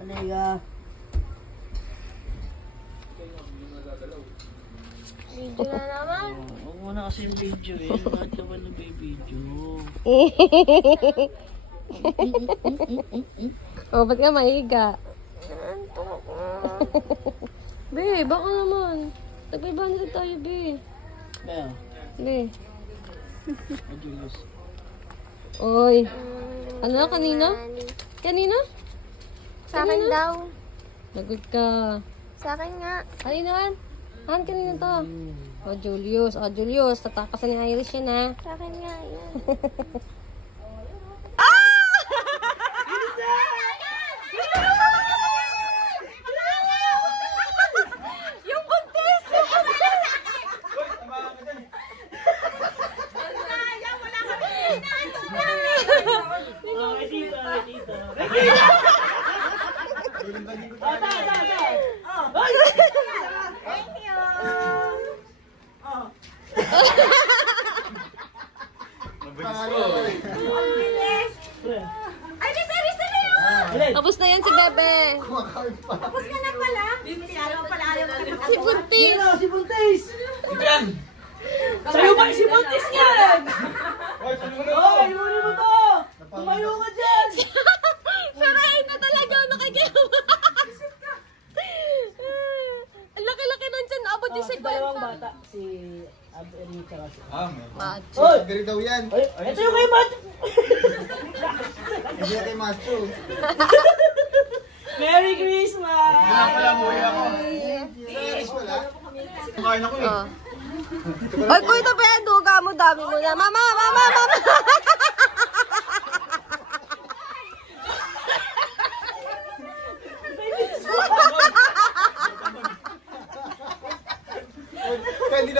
Aliga. Video na naman. Huwag mo na kasi yung video eh. Bakit ka ba nabibideo? Oh, ba't ka maiga? Be, baka naman. Nag-500 tayo, be. Beo. Be. Julius. Oy. Ano? Kanina? Kanina? Sa akin daw. Lagot ka. Sa akin nga. Kanina, Han? Han, kanina to. Oh, Julius. Oh, Julius. Tatakasan ni Iris yan, ha? Sa akin nga. Yan. Yung buntis! Okay, dito. Thank you. Ay, sorry. Tapos na yan si Bebe. Tapos ka na pala. Ayaw pala, ayaw ka na. Si Buntis. Si Buntis! Sa'yo ba si Buntis yan? Hoy, muna mo to! Tumayo ka dyan! Sarayin na talaga. Nakikiawa. Ang laki-laki nun dyan. Abot yung Si dalawang bata, si Abri tsaka si... Macho. Hoy! Gari daw yan. Ito yung kay Macho! Hindi na kay Macho. Merry Christmas! Wala pala, buhay ako. Yes, wala. Kumain ako eh. Oh. Ay, kuya, ito pa yan. Duga mo, dami mo na. Mama! Kanina.